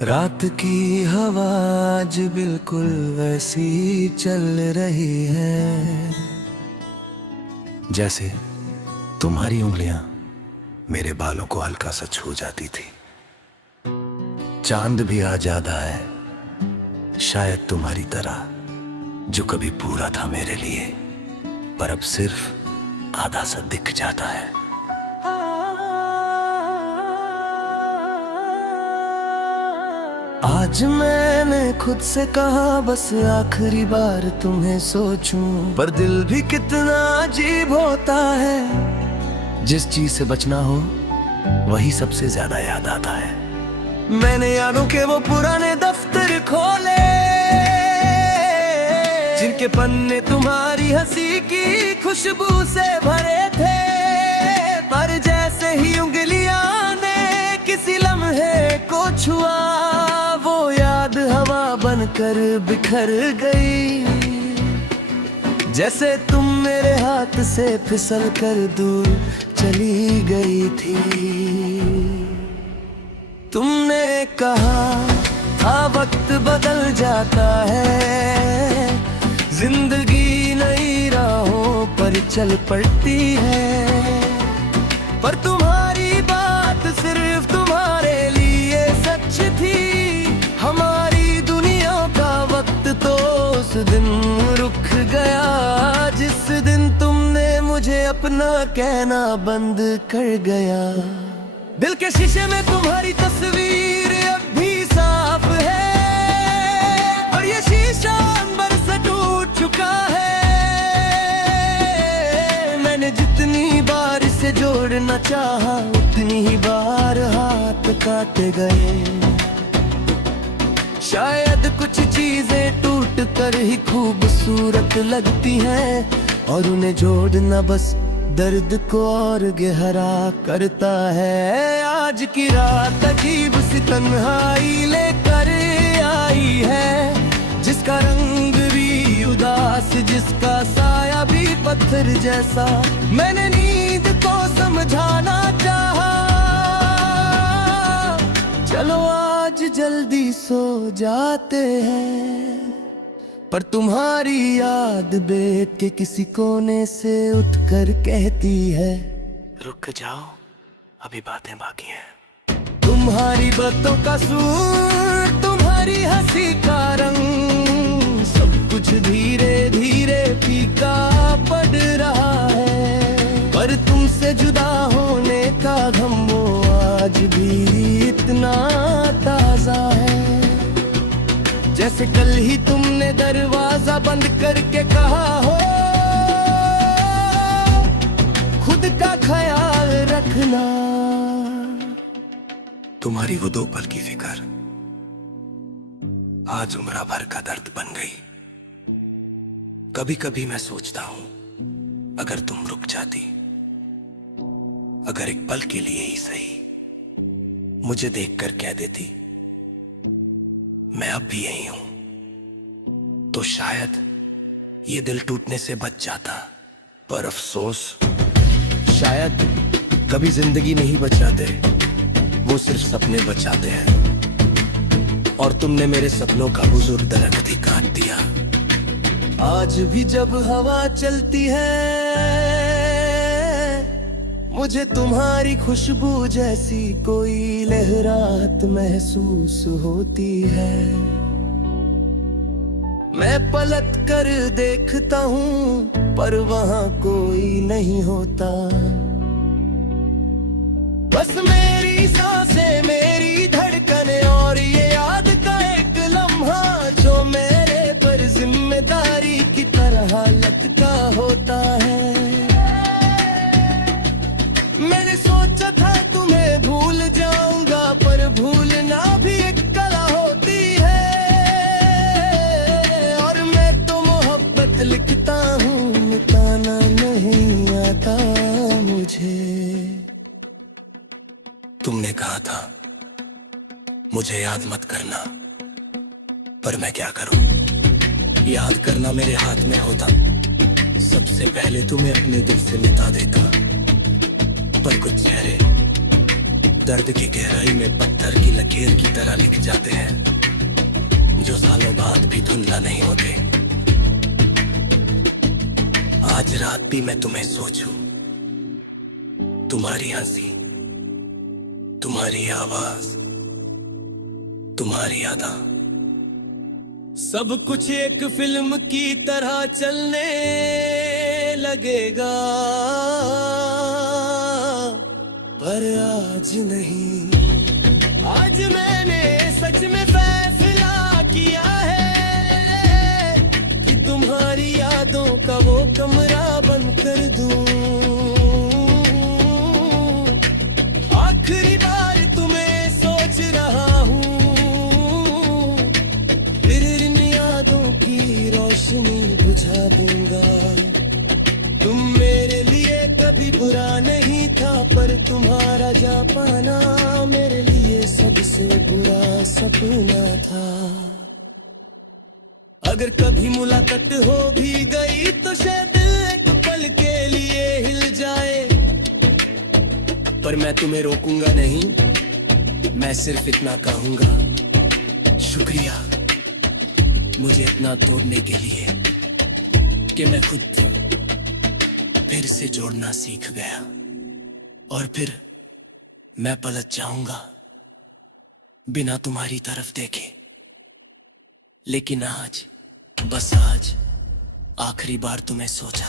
रात की हवा आज बिल्कुल वैसी चल रही है जैसे तुम्हारी उंगलियां मेरे बालों को हल्का सा छू जाती थी। चांद भी आज आधा है, शायद तुम्हारी तरह, जो कभी पूरा था मेरे लिए पर अब सिर्फ आधा सा दिख जाता है। आज मैंने खुद से कहा बस आखिरी बार तुम्हें सोचूं, पर दिल भी कितना अजीब होता है। जिस चीज से बचना हो वही सबसे ज्यादा याद आता है। मैंने यादों के वो पुराने दफ्तर खोले जिनके पन्ने तुम्हारी हंसी की खुशबू से भरे थे, पर जैसे ही उंगलियां ने किसी लम्हे को छुआ वो याद हवा बनकर बिखर गई। जैसे तुम मेरे हाथ से फिसल कर दूर चली गई थी। तुमने कहा था वक्त बदल जाता है, जिंदगी नई राहों पर चल पड़ती है, पर तुम्हारी बात सिर्फ तुम्हारे लिए सच थी। हमारी दुनिया का वक्त तो उस दिन रुक गया जिस दिन तुमने मुझे अपना कहना बंद कर गया। दिल के शीशे में तुम्हारी तस्वीर अब भी साफ है, और ये शीशा अंबर से टूट चुका है। मैंने जितनी बार इसे जोड़ना चाहा उतनी ही बार हाथ काटे गए। शायद कुछ चीजें टूट कर ही खूबसूरत लगती हैं, और उन्हें जोड़ना बस दर्द को और गहरा करता है। आज की रात अजीब सी तन्हाई लेकर आई है, जिसका रंग भी उदास, जिसका साया भी पत्थर जैसा। मैंने नींद को समझाना चाहा, चलो आज जल्दी सो जाते हैं, पर तुम्हारी याद बेड के किसी कोने से उठकर कहती है, रुक जाओ अभी बातें बाकी हैं। तुम्हारी बातों का सुर, तुम्हारी हंसी का रंग, सब कुछ धीरे धीरे फीका पड़ रहा है, पर तुमसे जुदा होने का गम वो आज भी इतना ताजा है। जैसे कल ही तुमने दरवाजा बंद करके कहा हो, खुद का ख्याल रखना। तुम्हारी वो दो पल की फिक्र आज उम्र भर का दर्द बन गई। कभी कभी मैं सोचता हूं अगर तुम रुक जाती, अगर एक पल के लिए ही सही मुझे देखकर कह देती मैं अब भी यही हूं, तो शायद ये दिल टूटने से बच जाता। पर अफसोस शायद कभी जिंदगी नहीं बचाते, वो सिर्फ सपने बचाते हैं, और तुमने मेरे सपनों का बुजुर्ग दरख्त ही काट दिया। आज भी जब हवा चलती है मुझे तुम्हारी खुशबू जैसी कोई लहरात महसूस होती है। मैं पलट कर देखता हूँ पर वहाँ कोई नहीं होता, बस मेरी सांसें, मेरी धड़कनें और ये याद का एक लम्हा जो मेरे पर जिम्मेदारी की तरह लटका होता है। मैंने सोचा था तुम्हें भूल जाऊंगा, पर भूलना भी एक कला होती है, और मैं तो मोहब्बत लिखता हूँ, मिटाना नहीं आता मुझे। तुमने कहा था मुझे याद मत करना, पर मैं क्या करूं, याद करना मेरे हाथ में होता, सबसे पहले तुम्हें अपने दिल से मिटा देता। पर कुछ चेहरे दर्द की गहराई में पत्थर की लकीर की तरह लिख जाते हैं, जो सालों बाद भी धुंधला नहीं होते। आज रात भी मैं तुम्हें सोचूं, तुम्हारी हंसी, तुम्हारी आवाज, तुम्हारी अदा, सब कुछ एक फिल्म की तरह चलने लगेगा। पर आज नहीं, आज मैंने सच में फैसला किया है कि तुम्हारी यादों का वो कमरा बंद कर दूं। आखिरी बार तुम्हें सोच रहा हूँ, फिर इन यादों की रोशनी बुझा दूंगा। तुम मेरे लिए कभी बुरा नहीं था, पर तुम्हारा जा पाना मेरे लिए सबसे बुरा सपना था। अगर कभी मुलाकात हो भी गई तो शायद एक पल के लिए हिल जाए, पर मैं तुम्हें रोकूंगा नहीं। मैं सिर्फ इतना कहूंगा, शुक्रिया मुझे इतना तोड़ने के लिए कि मैं खुद फिर से जोड़ना सीख गया। और फिर मैं पलट जाऊंगा बिना तुम्हारी तरफ देखे। लेकिन आज, बस आज आखिरी बार तुम्हें सोचा।